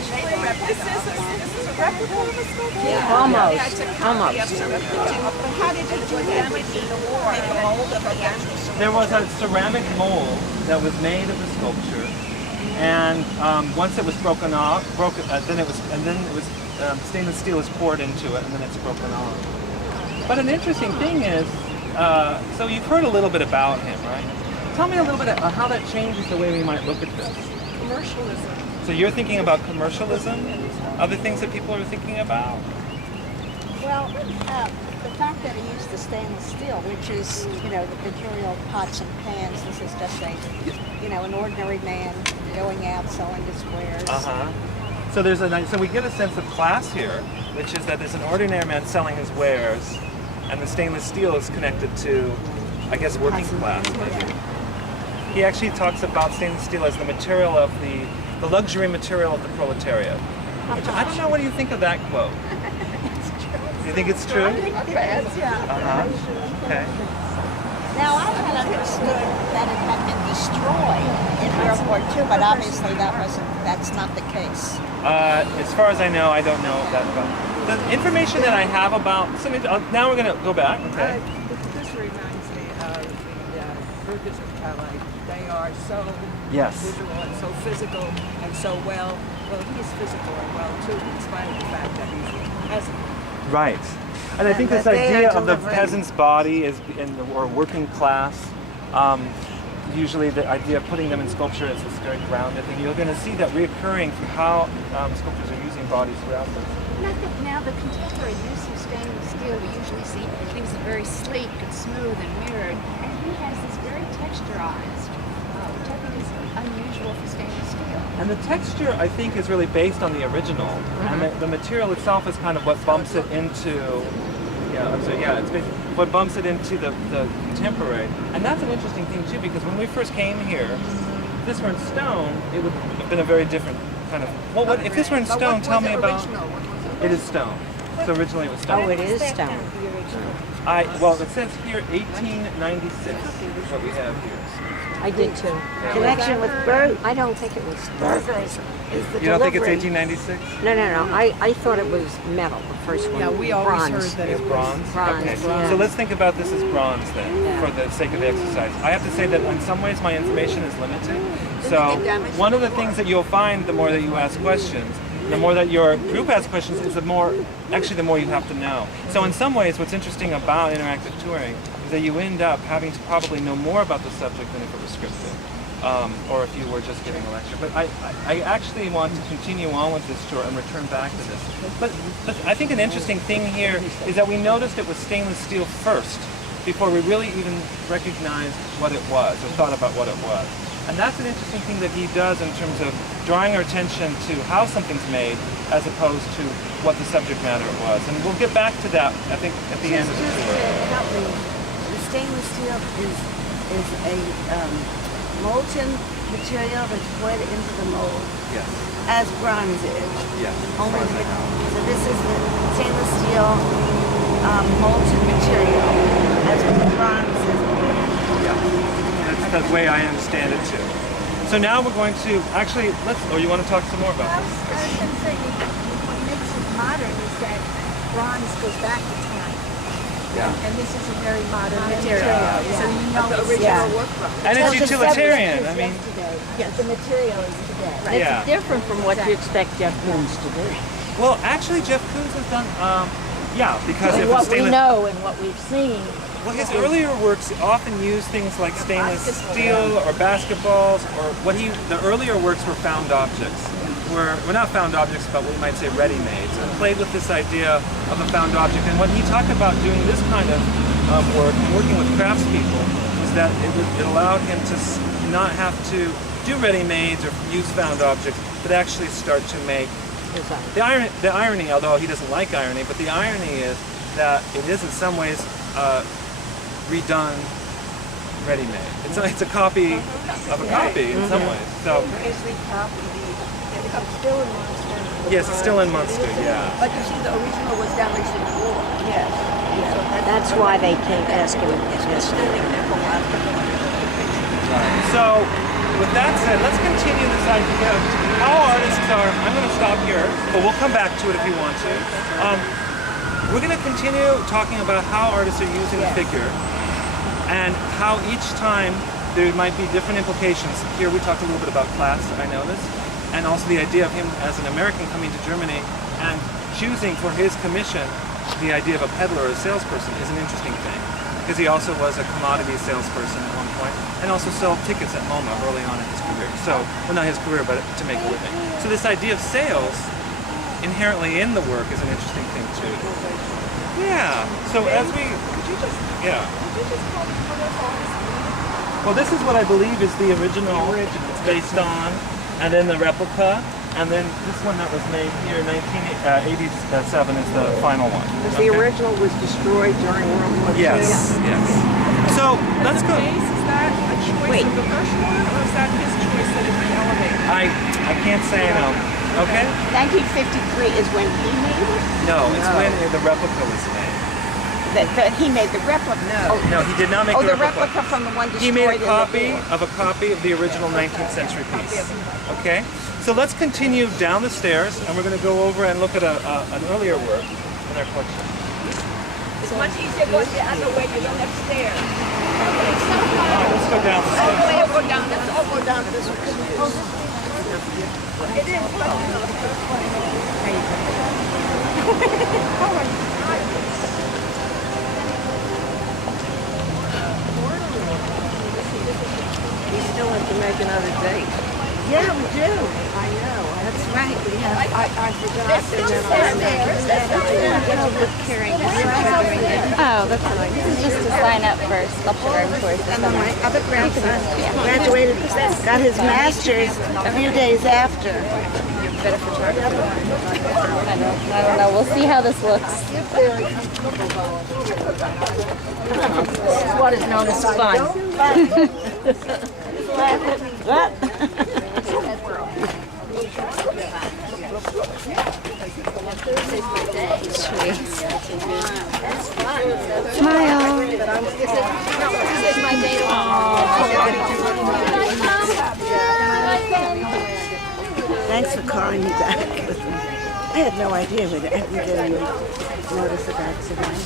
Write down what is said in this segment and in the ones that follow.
is a replica of a sculpture? Yeah. Almost. Almost. But how did you do that? Did you make a mold of the actual sculpture? There was a ceramic mold that was made of the sculpture, and once it was broken off, then it was stainless steel is poured into it, and then it's broken off. But an interesting thing is, so you've heard a little bit about him, right? Tell me a little bit about how that changes the way we might look at this. Commercialism. So you're thinking about commercialism, other things that people are thinking about? Well, the fact that he used the stainless steel, which is, the material pots and pans, this is just an ordinary man going out selling his wares. So so we get a sense of class here, which is that there's an ordinary man selling his wares, and the stainless steel is connected to, I guess, working class. Maybe. He actually talks about stainless steel as the material of the luxury material of the proletariat. Which, I don't know, what do you think of that quote? Do you think it's true? Okay. Now, I had understood that it had been destroyed in World War II, but obviously that's not the case. As far as I know, I don't know that about. The information that I have about, now we're going to go back, okay? This reminds me of the Burgers of Calais. They are so visual and so physical and so well. Well, he's physical and well too, in spite of the fact that he's a peasant. Right. And I think this idea of the peasant's body or working class, usually the idea of putting them in sculpture is this very grounded thing. You're going to see that reoccurring through how sculptors are using bodies throughout this. And I think now the contemporary use of stainless steel, we usually see things that are very sleek and smooth and mirrored, and he has this very texturized, which I think is unusual for stainless steel. And the texture, I think, is really based on the original, and the material itself is kind of what bumps it into. It's what bumps it into the contemporary. And that's an interesting thing too, because when we first came here, if this were in stone, it would have been a very different kind of. Well, if this were in stone, tell me about. It is stone. So originally it was stone. Oh, it is stone. Well, it says here 1896 is what we have here. I did too. Connection with Bert? I don't think it was stone. You don't think it's 1896? No. I thought it was metal, the first one. Yeah, we always heard that It's it was bronze? bronze, Okay. yeah. So let's think about this as bronze then, for the sake of the exercise. I have to say that in some ways my information is limited. So one of the things that you'll find the more that you ask questions, the more that your group asks questions, is the more you have to know. So in some ways, what's interesting about interactive touring is that you end up having to probably know more about the subject than if it was scripted. Or if you were just giving a lecture. But I actually want to continue on with this tour and return back to this. But I think an interesting thing here is that we noticed it was stainless steel first, before we really even recognized what it was, or thought about what it was. And that's an interesting thing that he does in terms of drawing our attention to how something's made, as opposed to what the subject matter was. And we'll get back to that, I think, at the end of the tour. The stainless steel is a molten material that's wet into the mold, Yes. as bronze is. Yes. Only so this is the stainless steel molten material, as bronze is. That's the way I understand it too. So now we're going to actually you want to talk some more about this? I was going to say what makes it modern is that bronze goes back in time. Yeah. And this is a very modern material. So the original work product. And it's utilitarian. I mean, Yes, the material is today. yeah. It's different from what you expect Jeff Koons to do. Well, actually, Jeff Koons has done, because And if what it's we stainless. know and what we've seen. Well, his earlier works often use things like stainless steel or basketballs, or the earlier works were found objects. Were not found objects, but we might say ready-mades, and played with this idea of a found object. And when he talked about doing this kind of work and working with craftspeople, was that it allowed him to not have to do ready-mades or use found objects, but actually start to make the irony, although he doesn't like irony, but the irony is that it is in some ways redone ready-made. It's a copy of a copy in some ways. So Basically copy it's still in Munster. yes, it's still in Munster, yeah. But you see, the original was damaged in the war. Yes. That's why they keep asking this. So with that said, let's continue this idea of how artists are, I'm going to stop here, but we'll come back to it if you want to. We're going to continue talking about how artists are using the figure and how each time there might be different implications. Here we talked a little bit about class, I noticed, and also the idea of him as an American coming to Germany and choosing for his commission the idea of a peddler or a salesperson is an interesting thing, because he also was a commodity salesperson at one point and also sold tickets at MoMA early on in his career. So, well, not his career, but to make a living. So this idea of sales inherently in the work is an interesting thing too. Yeah. So as we, yeah. Well, this is what I believe is the original. It's based on, and then the replica, and then this one that was made here in 1987 is the final one. Because the original was destroyed during World War II. Yes, yes. So let's go. Is that a choice of the first one, or is that his choice that it be elevated? I can't say no. Okay? 1953 is when he made it? No, it's when the replica was made. He made the replica. No, he did not make the replica from the one destroyed. He made a in the copy war. of a copy of the original 19th century piece. Okay? So let's continue down the stairs, and we're going to go over and look at an earlier work in our collection. It's much easier going the other way. You don't have stairs. Let's go down the stairs. Let's all go down this way. It is. We still have to make another date. Yeah, we do. I know. That's right. Yeah. I forgot. Oh, that's nice. This is just to sign up for sculpture garden tours. And then my other grandson graduated, got his master's a few days after. I don't know. We'll see how this looks. This is what is known as fun. Smile. Thanks for calling me back. I had no idea we didn't notice about tonight.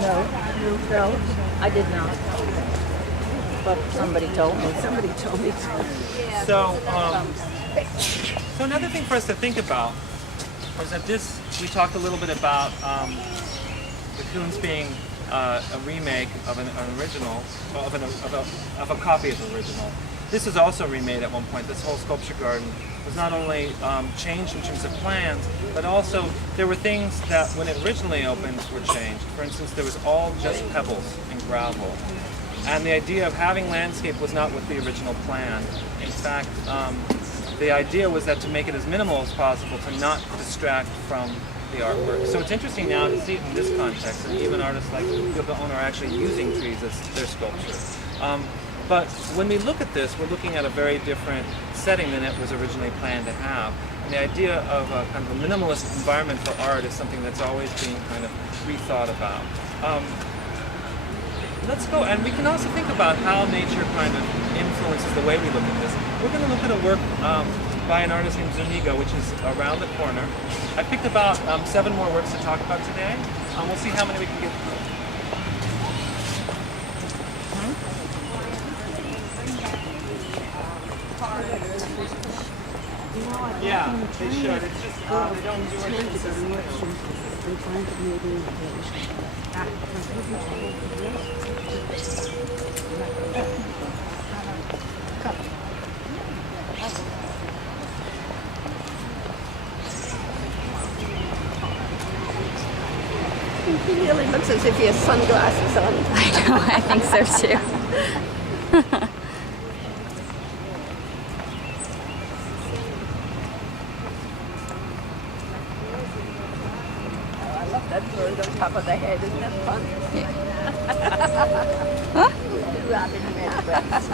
No, I did not. But somebody told me. Somebody told me. So, so another thing for us to think about was that we talked a little bit about the Koons being a remake of an original, of a copy of the original. This is also remade at one point. This whole sculpture garden was not only changed in terms of plans, but also there were things that when it originally opened were changed. For instance, there was all just pebbles and gravel. And the idea of having landscape was not with the original plan. In fact, the idea was that to make it as minimal as possible, to not distract from the artwork. So it's interesting now to see it in this context, and even artists like Yoko Ono are actually using trees as their sculpture. But when we look at this, we're looking at a very different setting than it was originally planned to have. And the idea of a kind of a minimalist environment for art is something that's always being kind of rethought about. Let's go, and we can also think about how nature kind of influences the way we look at this. We're going to look at a work by an artist named Zuniga, which is around the corner. I picked about 7 more works to talk about today. We'll see how many we can get through. Yeah, they should. It's just they don't do anything. He really looks as if he has sunglasses on. I know. I think so too. That bird on top of the head, isn't that fun? Huh? Robin Redbreast.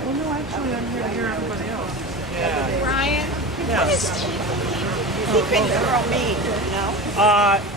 Well, no, actually, I'm here to hear everybody else. Yeah. Brian, Yeah. what is keeping the girl mean, you know?